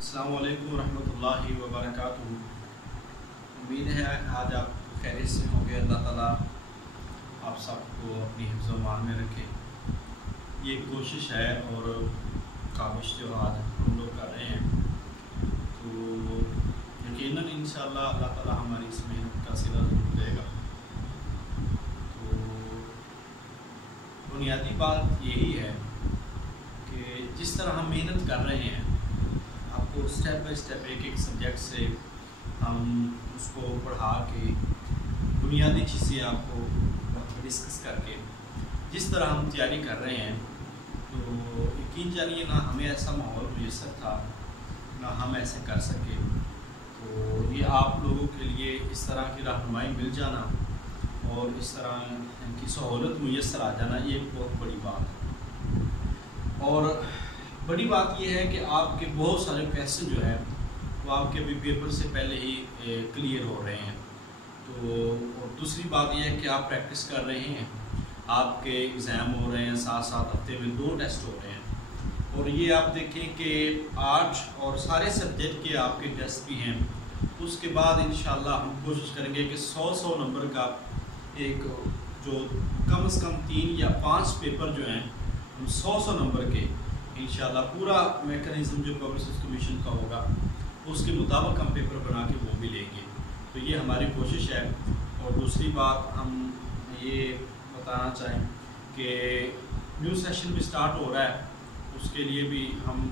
السلام علیکم ورحمۃ اللہ وبرکاتہ۔ امید ہے آج آپ خیریت سے ہوں گے۔ اللہ تعالیٰ آپ سب کو اپنی حفظ و امان میں رکھے۔ یہ ایک کوشش ہے اور کاوش جو آج ہم لوگ کر رہے ہیں، تو یقیناً انشاءاللہ اللہ تعالیٰ ہماری اس محنت کا صلہ ضرور دے گا۔ تو بنیادی بات یہی ہے کہ جس طرح ہم محنت کر رہے ہیں، آپ کو اسٹیپ بائی اسٹیپ ایک سبجیکٹ سے ہم اس کو پڑھا کے بنیادی چیزیں آپ کو ڈسکس کر کے جس طرح ہم تیاری کر رہے ہیں، تو یقین جانیے نہ ہمیں ایسا ماحول میسر تھا نہ ہم ایسے کر سکے۔ تو یہ آپ لوگوں کے لیے اس طرح کی رہنمائی مل جانا اور اس طرح ان کی سہولت میسر آ جانا، یہ ایک بہت بڑی بات ہے۔ اور بڑی بات یہ ہے کہ آپ کے بہت سارے کویسچن جو ہے وہ آپ کے بھی پیپر سے پہلے ہی کلیئر ہو رہے ہیں۔ تو اور دوسری بات یہ ہے کہ آپ پریکٹس کر رہے ہیں، آپ کے ایگزام ہو رہے ہیں، ساتھ ساتھ ہفتے میں 2 ٹیسٹ ہو رہے ہیں۔ اور یہ آپ دیکھیں کہ 8 اور سارے سبجیکٹ کے آپ کے ٹیسٹ بھی ہیں۔ اس کے بعد انشاءاللہ ہم کوشش کریں گے کہ 100 نمبر کا ایک جو کم از کم 3 یا 5 پیپر جو ہیں ہم 100 نمبر کے انشاءاللہ پورا میکنزم جو پبلک سروس کمیشن کا ہوگا اس کے مطابق ہم پیپر بنا کے وہ بھی لیں گے۔ تو یہ ہماری کوشش ہے۔ اور دوسری بات ہم یہ بتانا چاہیں کہ نیو سیشن بھی سٹارٹ ہو رہا ہے، اس کے لیے بھی ہم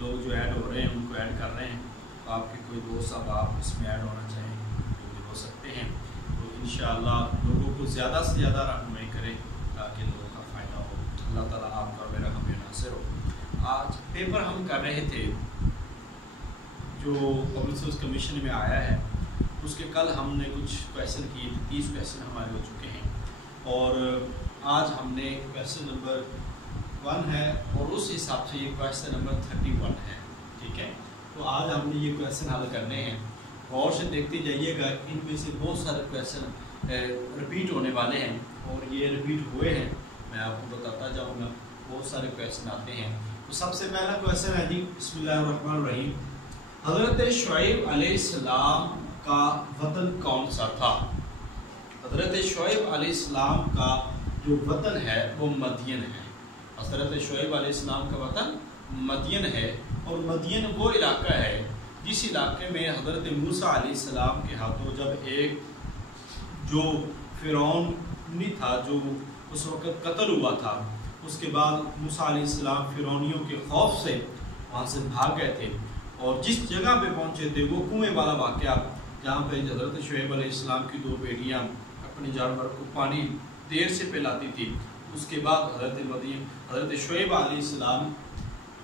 لوگ جو ایڈ ہو رہے ہیں ان کو ایڈ کر رہے ہیں۔ تو آپ کے کوئی دوست اب آپ اس میں ایڈ ہونا چاہیں تو بھی ہو سکتے ہیں۔ تو انشاءاللہ لوگوں کو زیادہ سے زیادہ رہنمائی کریں تاکہ لوگوں کا فائدہ ہو۔ اللہ تعالیٰ آپ کا میرا ہمیں ناصر ہو۔ آج پیپر ہم کر رہے تھے جو پبلک سروس کمیشن میں آیا ہے، اس کے کل ہم نے کچھ کویسچن کیے تھے، 30 کویسچن ہمارے ہو چکے ہیں، اور آج ہم نے کویسچن نمبر 1 ہے اور اس حساب سے یہ کویسچن نمبر 31 ہے، ٹھیک ہے۔ تو آج ہم نے یہ کویسچن حل کرنے ہیں، غور سے دیکھتے جائیے گا۔ ان میں سے بہت سارے کویسچن رپیٹ ہونے والے ہیں اور یہ رپیٹ ہوئے ہیں، میں آپ کو بتاتا جاؤں گا۔ بہت سارے کویسچن آتے ہیں۔ تو سب سے پہلا کویسچن ہے جی، بسم اللہ الرحمن الرحیم، حضرت شعیب علیہ السلام کا وطن کون سا تھا؟ حضرت شعیب علیہ السلام کا جو وطن ہے وہ مدین ہے۔ حضرت شعیب علیہ السلام کا وطن مدین ہے، اور مدین وہ علاقہ ہے جس علاقے میں حضرت موسیٰ علیہ السلام کے ہاتھوں جب ایک جو فرعونی تھا جو اس وقت قتل ہوا تھا، اس کے بعد موسیٰ علیہ السلام فرعونیوں کے خوف سے وہاں سے بھاگ گئے تھے، اور جس جگہ پہ پہنچے تھے وہ کنویں والا واقعہ، جہاں پہ حضرت شعیب علیہ السلام کی 2 بیٹیاں اپنے جانور کو پانی دیر سے پلاتی تھی۔ اس کے بعد حضرت شعیب علیہ السلام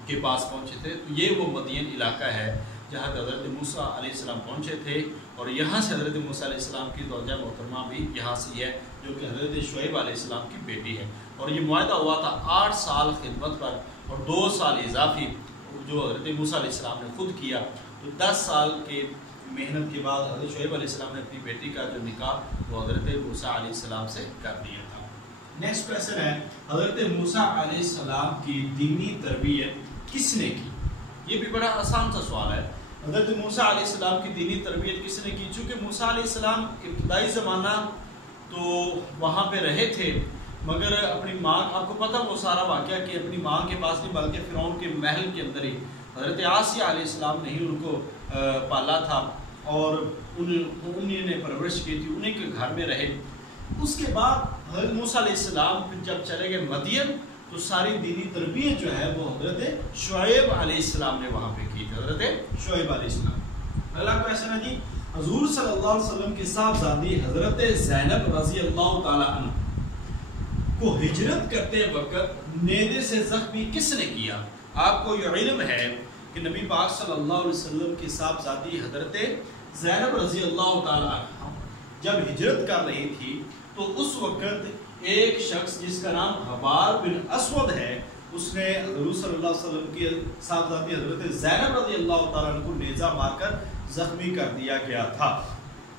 کے پاس پہنچے تھے۔ تو یہ وہ مدین علاقہ ہے جہاں حضرت موسیٰ علیہ السلام پہنچے تھے، اور یہاں سے حضرت موسیٰ علیہ السلام کی زوجہ محترمہ بھی یہاں سے ہے، جو کہ حضرت شعیب علیہ السلام کی بیٹی ہے۔ اور یہ معاہدہ ہوا تھا 8 سال خدمت پر اور 2 سال اضافی جو حضرت موسیٰ علیہ السلام نے خود کیا۔ تو 10 سال کے محنت کے بعد حضرت شعیب علیہ السلام نے اپنی بیٹی کا جو نکاح وہ حضرت موسیٰ علیہ السلام سے کر دیا تھا۔ نیکسٹ کویسچن ہے، حضرت موسیٰ علیہ السلام کی دینی تربیت کس نے کی؟ یہ بھی بڑا آسان سا سوال ہے۔ حضرت موسیٰ علیہ السلام کی دینی تربیت کس نے کی؟ چونکہ موسیٰ علیہ السلام ابتدائی زمانہ تو وہاں پہ رہے تھے، مگر اپنی ماں، آپ کو پتہ وہ سارا واقعہ کہ اپنی ماں کے پاس نہیں بلکہ فرعون کے محل کے اندر ہی حضرت آسیہ علیہ السلام نے ہی ان کو پالا تھا اور انہیں نے پرورش کی تھی، انہیں کے گھر میں رہے۔ اس کے بعد حضرت موسیٰ علیہ السلام جب چلے گئے مدین، تو ساری دینی تربیت جو ہے وہ حضرت شعیب علیہ السلام نے وہاں پہ کی تھی، حضرت شعیب علیہ السلام۔ اگلا کویسچن ہے جی، حضور صلی اللہ علیہ وسلم کی صاحبزادی حضرت زینب رضی اللہ تعالی عنہ کو ہجرت کرتے وقت نیزے سے زخمی کس نے کیا؟ آپ کو یہ علم ہے کہ نبی پاک صلی اللہ علیہ وسلم کی صاحبزادی حضرت زینب رضی اللہ تعالی عنہ جب ہجرت کر رہی تھی، تو اس وقت ایک شخص جس کا نام حبار بن اسود ہے، اس نے حضور صلی اللہ علیہ وسلم کی صاحبزادی حضرت زینب رضی اللہ تعالی عنہ کو نیزہ مار کر زخمی کر دیا گیا تھا۔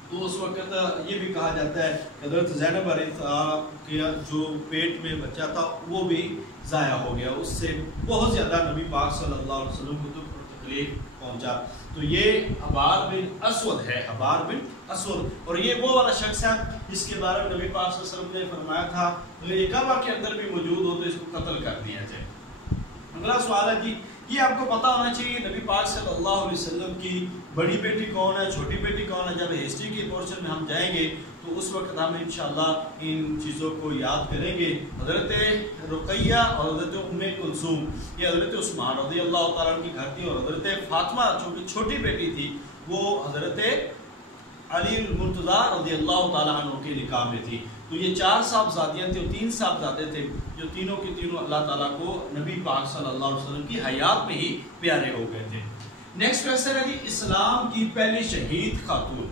تو اس وقت یہ بھی کہا جاتا ہے کہ حضرت زینب علیہ السلام کا جو پیٹ میں بچہ تھا وہ بھی ضائع ہو گیا، اس سے بہت زیادہ نبی پاک صلی اللہ علیہ وسلم کو تو تکلیف پہنچا. تو یہ حبار بن اسود ہے، حبار بن اسود، اور یہ وہ والا شخص ہے جس کے بارے میں نبی پاک صلی اللہ علیہ وسلم نے فرمایا تھا اگر یہ کعبہ کے اندر بھی موجود ہو تو اس کو قتل کر دیا جائے. اگلا سوال ہے جی، یہ آپ کو پتا ہونا چاہیے نبی پاک صلی اللہ علیہ وسلم کی بڑی بیٹی کون ہے، چھوٹی بیٹی کون ہے. جب ہسٹری کے پورشن میں ہم جائیں گے تو اس وقت ہم انشاءاللہ ان چیزوں کو یاد کریں گے. حضرت رقیہ اور حضرت ام کلثوم یہ حضرت عثمان رضی اللہ تعالیٰ عنہ کی گھر تھی، اور حضرت فاطمہ جو چھوٹی بیٹی تھی وہ حضرت علی المرتضیٰ رضی اللہ تعالیٰ عنہ کے نکاح میں تھی. تو یہ 4 صاحبزادیاں تھیں اور 3 صاحبزادے تھے جو تینوں کے تینوں اللہ تعالیٰ کو نبی پاک صلی اللہ علیہ وسلم کی حیات میں ہی پیارے ہو گئے تھے. نیکسٹ کویسچن ہے جی، اسلام کی پہلی شہید خاتون.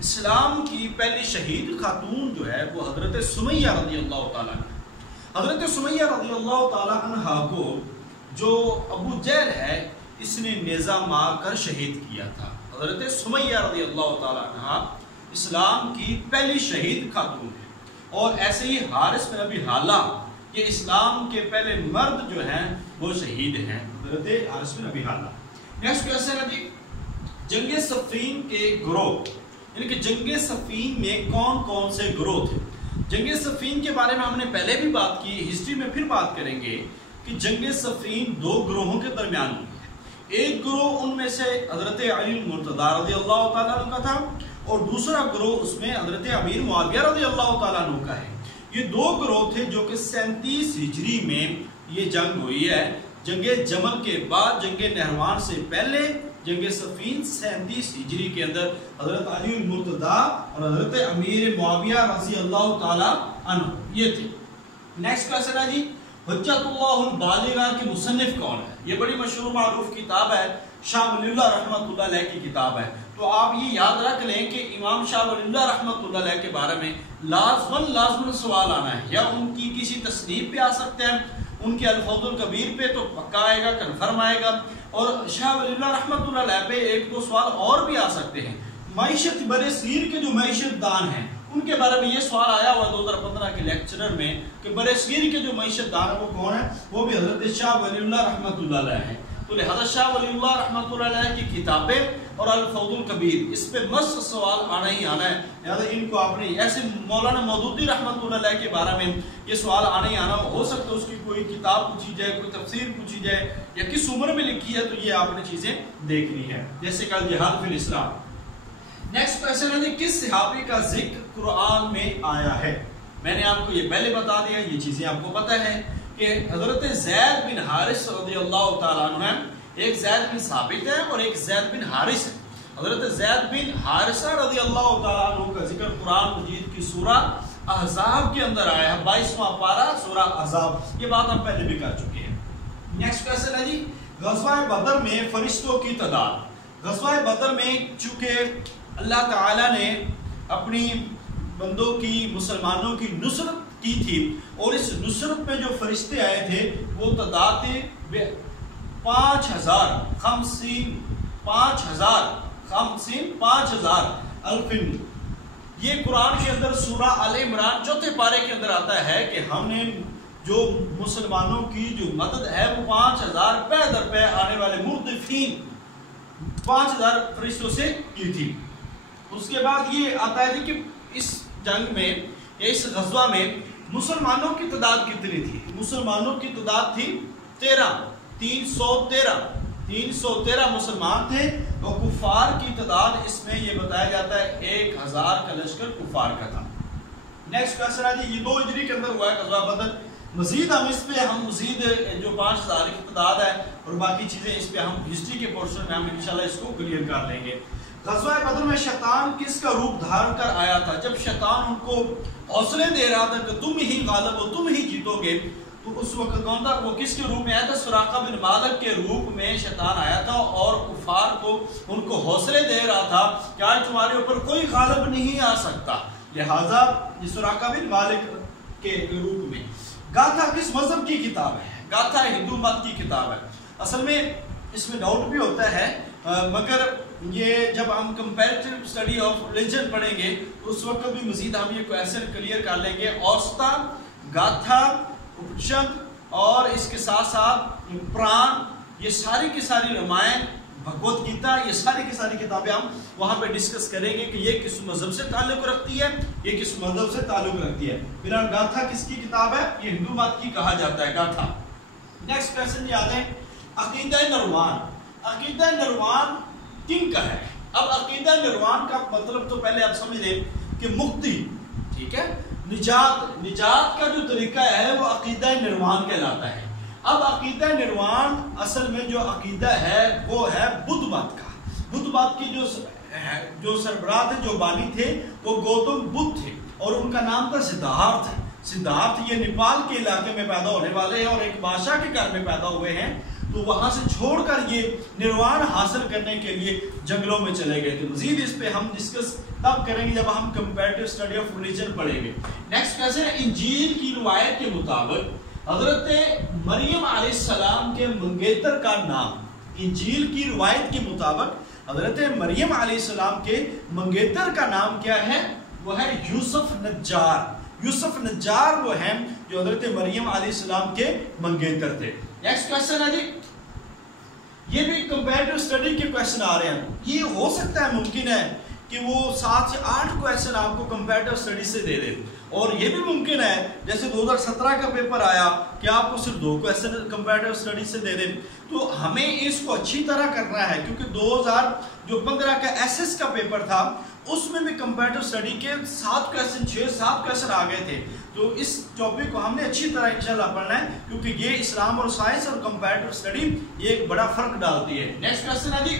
اسلام کی پہلی شہید خاتون جو ہے وہ حضرت سمیہ رضی اللہ تعالیٰ عنہ. حضرت سمیہ رضی اللہ تعالیٰ عنہ کو جو ابو جہل ہے اس نے نیزہ مار کر شہید کیا تھا. حضرت سمیہ رضی اللہ تعالیٰ عنہ اسلام کی پہلی شہید خاتون ہے. اور ایسے ہی حارث بن ابی حالہ یہ اسلام کے پہلے مرد جو ہیں وہ شہید ہیں، حضرت حارث بن ابی حالہ. نیکسٹ کویسچن ہے جی، جنگ صفین کے گروہ، یعنی کہ جنگ صفین میں کون کون سے گروہ تھے. جنگ صفین کے بارے میں ہم نے پہلے بھی بات کی، ہسٹری میں پھر بات کریں گے کہ جنگ صفین 2 گروہوں کے درمیان ہوئی ہے. ایک گروہ ان میں سے حضرت علی المرتضیٰ رضی اللہ تعالیٰ عنہ کا تھا اور دوسرا گروہ اس میں حضرت امیر معاویہ رضی اللہ تعالیٰ عنہ کا ہے. یہ 2 گروہ تھے جو کہ 37 ہجری میں یہ جنگ ہوئی ہے. جنگ جمل کے بعد جنگ نہروان سے پہلے جنگ صفین 37 ہجری کے اندر حضرت علی المرتضیٰ اور حضرت امیر معاویہ رضی اللہ تعالیٰ عنہ یہ تھے. نیکسٹ کویسچن ہے جی، حجت اللہ البالغہ کے مصنف کون ہے. یہ بڑی مشہور معروف کتاب ہے، شاہ ولی اللہ رحمۃ اللہ علیہ کی کتاب ہے. تو آپ یہ یاد رکھ لیں کہ امام شاہ ولی اللہ رحمۃ اللہ علیہ کے بارے میں لازماً سوال آنا ہے، یا ان کی کسی تصنیف پہ آ سکتے ہیں، ان کے الفوظ الکبیر پہ تو پکا آئے گا، کنفرم آئے گا، اور شاہ ولی اللہ رحمۃ اللہ علیہ پہ 1-2 سوال اور بھی آ سکتے ہیں. معیشت برصغیر کے جو معیشت دان ہیں ان کے بارے میں یہ سوال آیا ہوا 2015 کے لیکچرر میں کہ برصغیر کے جو معیشت دان ہیں وہ کون ہیں، وہ بھی حضرت شاہ ولی اللہ رحمۃ اللہ علیہ ہیں. تو لہذا شاہ ولی اللہ رحمۃ اللہ علیہ کی کتابیں اور الفوظ الکبیر اس پہ مست سوال آنا ہی آنا ہے. لہذا ان کو آپ نے ایسے مولانا مودودی رحمۃ اللہ علیہ کے بارے میں یہ سوال آنا ہی آنا ہو سکتا ہے اس کی کوئی کتاب پوچھی جائے، کوئی تفسیر پوچھی جائے یا کس عمر میں لکھی ہے، تو یہ آپ نے چیزیں دیکھنی ہے، جیسے کہ جہاد فی الاسلام. نیکسٹ کویسچن ہے کس صحابی کا ذکر قرآن میں آیا ہے. میں نے آپ کو یہ پہلے بتا دیا، یہ چیزیں آپ کو پتہ ہے کہ حضرت زید بن حارث رضی اللہ تعالیٰ عنہ ہیں. ایک زید بن ثابت ہے اور ایک زید بن حارث ہے. حضرت زید بن حارثہ رضی اللہ تعالیٰ عنہ کا ذکر قرآن مجید کی سورہ احزاب کے اندر آیا ہے، 22واں پارہ سورہ احزاب. یہ بات ہم پہلے بھی کر چکے ہیں. نیکسٹ کویسچن ہے جی، غزوہ بدر میں فرشتوں کی تعداد. غزوہ بدر میں چونکہ اللہ تعالیٰ نے اپنی بندوں کی، مسلمانوں کی نصرت کی تھی، اور اس نصرت میں جو فرشتے آئے تھے وہ تعداد تھی 5000 الفن. یہ قرآن کے اندر سورہ آل عمران 4 پارے کے اندر آتا ہے کہ ہم نے جو مسلمانوں کی جو مدد ہے وہ 5000 پہ در پہ آنے والے مردفین 5000 فرشتوں سے کی تھی. اس کے بعد یہ آتا ہے کہ اس جنگ میں یا اس غزوہ میں مسلمانوں کی تعداد کتنی تھی. مسلمانوں کی تعداد تھی 313 مسلمان تھے، اور کفار کی تعداد اس میں یہ بتایا جاتا ہے 1000 کا لشکر کفار کا تھا. نیکسٹ کویسچن ہے جی، یہ 2 ہجری کے اندر ہوا ہے غزوہ بدر. مزید ہم اس پہ مزید جو 5000 کی تعداد ہے اور باقی چیزیں اس پہ ہم ہسٹری کے پورشن میں ہم انشاءاللہ اس کو کلیئر کر لیں گے. غزوہ بدر میں شیطان کس کا روپ دھارن کر آیا تھا؟ جب شیطان ان کو حوصلے دے رہا تھا کہ تم ہی غالب ہو، تم ہی جیتو گے، تو اس وقت کون تھا؟ وہ کس کے روپ میں آیا تھا؟ سراقہ بن مالک کے روپ میں شیطان آیا تھا اور کفار کو ان کو حوصلے دے رہا تھا کہ آج تمہارے اوپر کوئی غالب نہیں آ سکتا. لہذا یہ سراقہ بن مالک کے روپ میں. گاتھا کس مذہب کی کتاب ہے؟ گاتھا ہندو مت کی کتاب ہے. اصل میں اس میں ڈاؤٹ بھی ہوتا ہے، مگر یہ جب ہم کمپیریٹیو اسٹڈی آف ریلیجن پڑھیں گے تو اس وقت بھی مزید ہم یہ کویسچن کلیئر کر لیں گے. اوستا، گاتھا، اپنشد اور اس کے ساتھ ساتھ پران، یہ ساری کی ساری رامائن بھگوت گیتا، یہ ساری کی ساری کتابیں ہم وہاں پہ ڈسکس کریں گے کہ یہ کس مذہب سے تعلق رکھتی ہے، یہ کس مذہب سے تعلق رکھتی ہے. فی الحال گاتھا کس کی کتاب ہے؟ یہ ہندو مت کی کہا جاتا ہے گاتھا. نیکسٹ کویسچن یاد ہے عقیدہ نروان. عقیدہ نروان کن کا ہے؟ اب عقیدہ نروان کا مطلب تو پہلے آپ سمجھ لیں کہ مکتی، ٹھیک ہے، نجات کا جو طریقہ ہے وہ عقیدہ نروان کہلاتا ہے. اب عقیدہ نروان اصل میں جو عقیدہ ہے وہ ہے بدھ مت کا. بدھ مت کی جو سربراہ تھے، جو بانی تھے، وہ گوتم بدھ تھے اور ان کا نام تھا سدھارتھ. سدھارتھ یہ نیپال کے علاقے میں پیدا ہونے والے ہیں اور ایک بادشاہ کے گھر میں پیدا ہوئے ہیں. تو وہاں سے چھوڑ کر یہ نروان حاصل کرنے کے لیے جنگلوں میں چلے گئے تھے. مزید اس پہ ہم ڈسکس تب کریں گے جب ہم کمپیریٹو اسٹڈی آف ریلیجن پڑھیں گے. نیکسٹ کویسچن ہے انجیل کی روایت کے مطابق حضرت مریم علیہ السلام کے منگیتر کا نام. انجیل کی روایت کے مطابق حضرت مریم علیہ السلام کے منگیتر کا نام کیا ہے؟ وہ ہے یوسف نجار. یوسف نجار وہ ہیں جو حضرت مریم علیہ السلام کے منگیتر تھے. نیکسٹ کویسچن ہے جی، یہ بھی کمپیریٹو اسٹڈی کے کویسچن آ رہے ہیں. یہ ہو سکتا ہے، ممکن ہے کہ وہ 7 سے 8 کویسچن آپ کو کمپیریٹو اسٹڈی سے دے دے، اور یہ بھی ممکن ہے جیسے 2017 کا پیپر آیا کہ آپ کو صرف 2 کویسچن کمپیریٹو اسٹڈی سے دے دیں. تو ہمیں اس کو اچھی طرح کرنا ہے کیونکہ 2015 کا ایس ایس کا پیپر تھا، اس میں بھی کمپیریٹو اسٹڈی کے 7 کویسچن 6-7 کویسچن آ گئے تھے. تو اس ٹاپک کو ہم نے اچھی طرح انشاءاللہ پڑھنا ہے کیونکہ یہ اسلام اور سائنس اور کمپیریٹو اسٹڈی یہ ایک بڑا فرق ڈالتی ہے. نیکسٹ کویسچن ہے جی،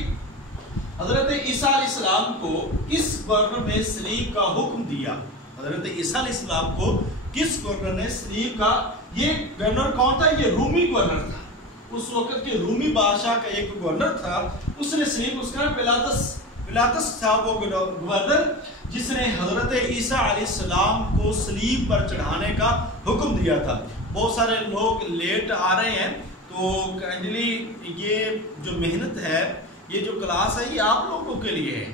حضرت عیسیٰ علیہ السلام کو کس گورنر نے صلیب کا حکم دیا؟ حضرت عیسیٰ علیہ السلام کو کس گورنر نے صلیب کا، یہ گورنر کون تھا؟ یہ رومی گورنر تھا. اس وقت کے رومی بادشاہ کا ایک گورنر تھا، اس نے صلیب، اس کا پلاطس تھا وہ گورنر جس نے حضرت عیسیٰ علیہ السلام کو صلیب پر چڑھانے کا حکم دیا تھا. بہت سارے لوگ لیٹ آ رہے ہیں تو کائنڈلی یہ جو محنت ہے، یہ جو کلاس ہے، یہ آپ لوگوں کے لیے ہے.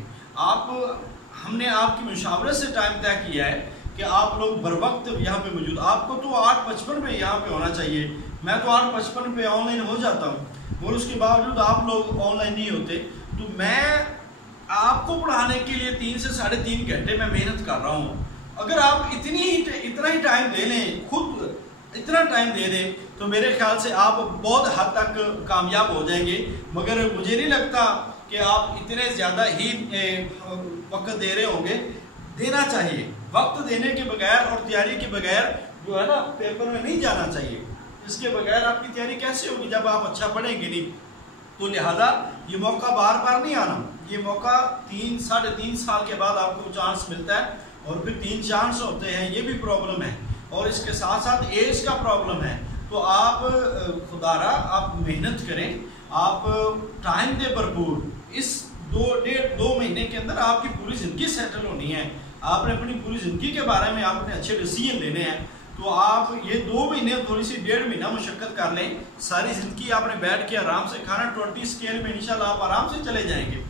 ہم نے آپ کی مشاورت سے ٹائم طے کیا ہے کہ آپ لوگ بر وقت یہاں پہ موجود. آپ کو تو 8:55 پہ یہاں پہ ہونا چاہیے. میں تو 8:55 پہ آن لائن ہو جاتا ہوں اور اس کے باوجود آپ لوگ آن لائن نہیں ہوتے. تو میں آپ کو پڑھانے کے لیے 3 سے 3.5 گھنٹے میں محنت کر رہا ہوں. اگر آپ اتنا ہی ٹائم دے لیں، خود اتنا ٹائم دے دیں، تو میرے خیال سے آپ بہت حد تک کامیاب ہو جائیں گے. مگر مجھے نہیں لگتا کہ آپ اتنے زیادہ ہی وقت دے رہے ہوں گے. دینا چاہیے. وقت دینے کے بغیر اور تیاری کے بغیر جو ہے نا پیپر میں نہیں جانا چاہیے. اس کے بغیر آپ کی تیاری کیسے ہوگی جب آپ اچھا پڑھیں گے نہیں؟ تو لہذا یہ موقع بار بار نہیں آنا. یہ موقع 3-3.5 سال کے بعد آپ کو چانس ملتا ہے اور پھر 3 چانس ہوتے ہیں. یہ بھی پرابلم ہے اور اس کے ساتھ ساتھ ایج کا پرابلم ہے. تو آپ خدا را آپ محنت کریں، آپ ٹائم دے بھرپور. اس 2 مہینے کے اندر آپ کی پوری زندگی سیٹل ہونی ہے. آپ نے اپنی پوری زندگی کے بارے میں آپ نے اچھے ڈیسیژن لینے ہیں. تو آپ یہ 2 مہینے تھوڑی سی 1.5 مہینہ مشقت کر لیں. ساری زندگی آپ نے بیٹھ کے آرام سے کھانا 20 اسکیل میں انشاءاللہ آپ آرام سے چلے جائیں گے.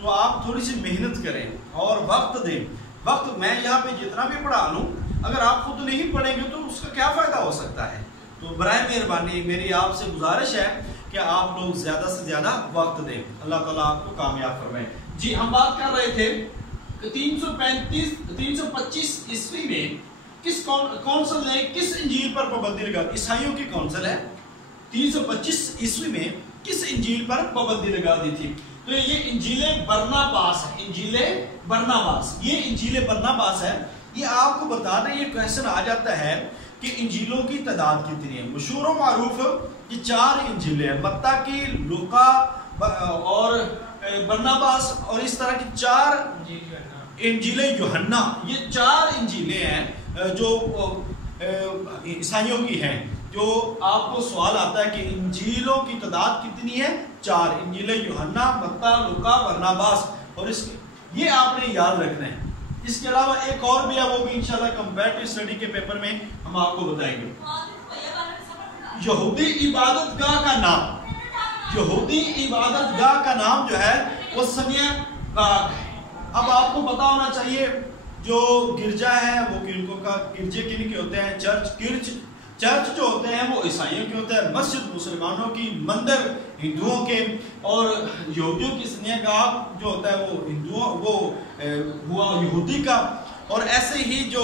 تو آپ تھوڑی سی محنت کریں اور وقت دیں. وقت میں یہاں پہ جتنا بھی پڑھا لوں، اگر آپ خود نہیں پڑھیں گے تو اس کا کیا فائدہ ہو سکتا ہے؟ تو برائے مہربانی میری آپ سے گزارش ہے کہ آپ لوگ زیادہ سے زیادہ وقت دیں. اللہ تعالیٰ آپ کو کامیاب فرمائے. جی ہم بات کر رہے تھے کہ 325 عیسوی میں کس کونسل نے کس انجیل پر پابندی لگا دی؟ عیسائیوں کی کونسل ہے. 325 عیسوی میں کس انجیل پر پابندی لگا دی تھی؟ تو یہ انجیل برناباس ہے. انجیل برناباس، یہ انجیل برناباس ہے. یہ آپ کو بتا دیں، یہ کویسچن آ جاتا ہے کہ انجیلوں کی تعداد کتنی ہے. مشہور و معروف یہ 4 انجیلیں ہیں، متی کی، لوقا اور برناباس، اور اس طرح کی 4 انجیل یوحنا. یہ 4 انجیلیں ہیں جو عیسائیوں کی ہیں. جو آپ کو سوال آتا ہے کہ انجیلوں کی تعداد کتنی ہے؟ 4. انجیل یوحنا، متی، لوقا، برناباس. اور یہ آپ نے یاد رکھنا ہے. اس کے علاوہ ایک اور بھی ہے، وہ بھی انشاءاللہ کمپیریٹو اسٹڈی کے پیپر میں ہم آپ کو بتائیں گے. یہودی عبادت گاہ کا نام، یہودی عبادت گاہ کا نام جو ہے وہ سنیا باغ ہے. اب آپ کو پتا ہونا چاہیے جو گرجا ہے وہ گرجے کن کے ہوتے ہیں؟ چرچ، گرج چرچ جو ہوتے ہیں وہ عیسائیوں کے ہوتے ہیں، مسجد مسلمانوں کی، مندر ہندوؤں کے، اور یہودیوں کی سنیگاہ جو ہوتا ہے وہ ہوا یہودی کا، اور ایسے ہی جو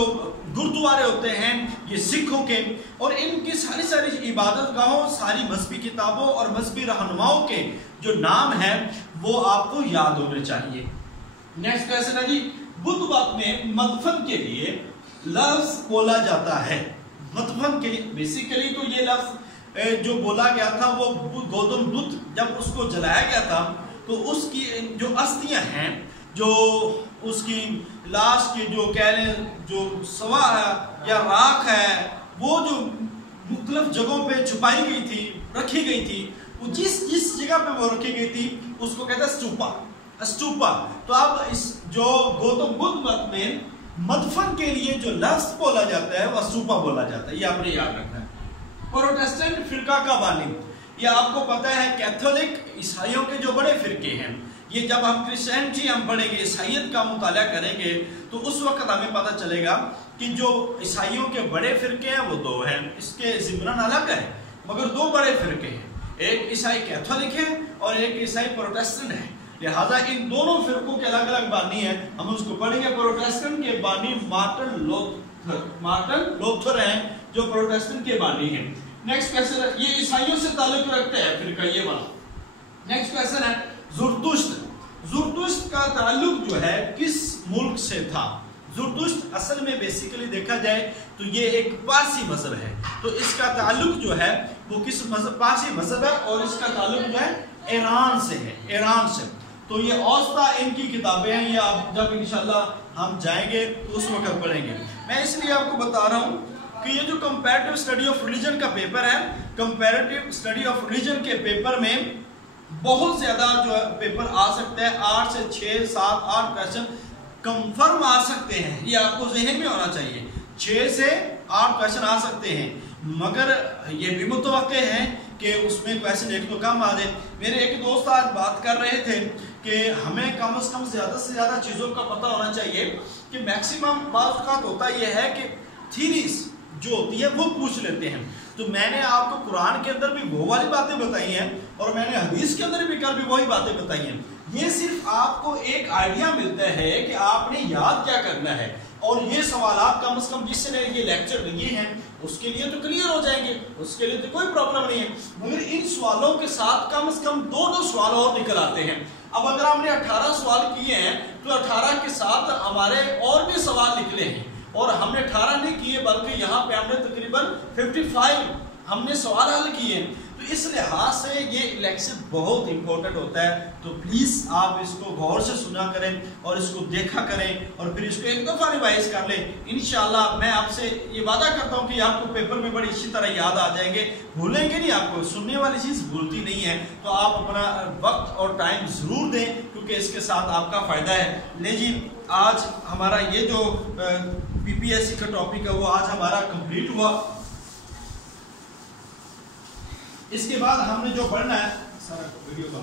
گردوارے ہوتے ہیں یہ سکھوں کے، اور ان کی ساری عبادت گاہوں، ساری مذہبی کتابوں اور مذہبی رہنماؤں کے جو نام ہیں وہ آپ کو یاد ہونے چاہیے۔ نیکسٹ کویسچن ہے جی، بدھ مت میں مدفن کے لیے لفظ بولا جاتا ہے۔ مدفن کے لیے بیسیکلی تو یہ لفظ جو بولا گیا تھا وہ گوتم بدھ جب اس کو جلایا گیا تھا تو اس کی جو استھیاں ہیں، جو اس کی لاش کی جو کہہ لیں جو سوا ہے یا راکھ ہے، وہ جو مختلف جگہوں پہ چھپائی گئی تھی، رکھی گئی تھی، وہ جس جگہ پہ وہ رکھی گئی تھی اس کو کہتا ہے اسٹوپا۔ تو اب اس جو گوتم بدھ مت میں مدفن کے لیے جو لفظ بولا جاتا ہے وہ اسٹوپا بولا جاتا ہے، یہ آپ نے یاد رکھنا ہے۔ پروٹسٹنٹ فرقہ کا بانی، یہ آپ کو پتہ ہے کیتھولک عیسائیوں کے جو بڑے فرقے ہیں، یہ جب ہم کرسچینٹی ہم پڑھیں گے، عیسائیت کا مطالعہ کریں گے تو اس وقت ہمیں پتہ چلے گا کہ جو عیسائیوں کے بڑے فرقے ہیں وہ دو ہیں، اس کے ضمن الگ ہے مگر دو بڑے فرقے ہیں، ایک عیسائی کیتھولک ہے اور ایک عیسائی پروٹسٹنٹ ہے۔ لہٰذا ان دونوں فرقوں کے الگ الگ بانی ہیں، ہم اس کو پڑھیں گے۔ پروٹسٹنٹ کے بانی مارٹن لوتھر ہیں جو پروٹسٹنٹ کے بانی ہیں۔ نیکسٹ کویسچن ہے، یہ عیسائیوں سے تعلق رکھتے ہیں فرقہ یہ والا۔ نیکسٹ کویسچن ہے، زرتشت کا تعلق جو ہے کس ملک سے تھا؟ زرتشت اصل میں بیسیکلی دیکھا جائے تو یہ ایک پارسی مذہب ہے، تو اس کا تعلق جو ہے وہ کس مذہب؟ پارسی مذہب ہے، اور اس کا تعلق جو ہے ایران سے ہے، ایران سے۔ تو یہ اوسطا ان کی کتابیں ہیں، یہ آپ جب انشاءاللہ ہم جائیں گے تو اس وقت پڑھیں گے۔ میں اس لیے آپ کو بتا رہا ہوں کہ یہ جو کمپیریٹیو اسٹڈی آف ریلیجن کا پیپر ہے، کمپیریٹیو اسٹڈی آف ریلیجن کے پیپر میں بہت زیادہ جو پیپر آ سکتا ہے، 8 سے 6 7 8 کویسچن کنفرم آ سکتے ہیں، یہ آپ کو ذہن میں ہونا چاہیے۔ 6 سے 8 کویسچن آ سکتے ہیں، مگر یہ بھی متوقع ہے کہ اس میں کویسچن ایک تو کم آ جائے۔ میرے ایک دوست آج بات کر رہے تھے کہ ہمیں کم از کم زیادہ سے زیادہ چیزوں کا پتہ ہونا چاہیے کہ میکسیمم بعض اوقات ہوتا یہ ہے کہ تھیریز جو ہوتی ہے وہ پوچھ لیتے ہیں، تو میں نے آپ کو قرآن کے اندر بھی وہ والی باتیں بتائی ہیں اور میں نے حدیث کے اندر بھی کل بھی وہی باتیں بتائی ہیں۔ یہ صرف آپ کو ایک آئیڈیا ملتا ہے کہ آپ نے یاد کیا کرنا ہے، اور یہ سوالات کم از کم جس نے یہ لیکچر دیے ہیں اس کے لیے تو کلیئر ہو جائیں گے، اس کے لیے تو کوئی پرابلم نہیں ہے، مگر ان سوالوں کے ساتھ کم از کم 2 سوال اور نکل آتے ہیں۔ اب اگر ہم نے 18 سوال کیے ہیں تو 18 کے ساتھ ہمارے اور بھی سوال نکلے ہیں، اور ہم نے 18 نہیں کیے بلکہ یہاں پہ ہم نے تقریباً 55 ہم نے سوال حل کیے ہیں۔ تو اس لحاظ سے یہ لیکچر بہت امپورٹنٹ ہوتا ہے، تو پلیز آپ اس کو غور سے سنا کریں اور اس کو دیکھا کریں اور پھر اس کو ایک دفعہ ریوائز کر لیں۔ انشاءاللہ میں آپ سے یہ وعدہ کرتا ہوں کہ آپ کو پیپر میں بڑی اچھی طرح یاد آ جائیں گے، بھولیں گے نہیں، آپ کو سننے والی چیز بھولتی نہیں ہے، تو آپ اپنا وقت اور ٹائم ضرور دیں کیونکہ اس کے ساتھ آپ کا فائدہ ہے۔ لے جی، آج ہمارا یہ جو PPSC کا ٹاپک ہے وہ آج ہمارا کمپلیٹ ہوا۔ اس کے بعد ہم نے جو پڑھنا ہے سارا ویڈیو کا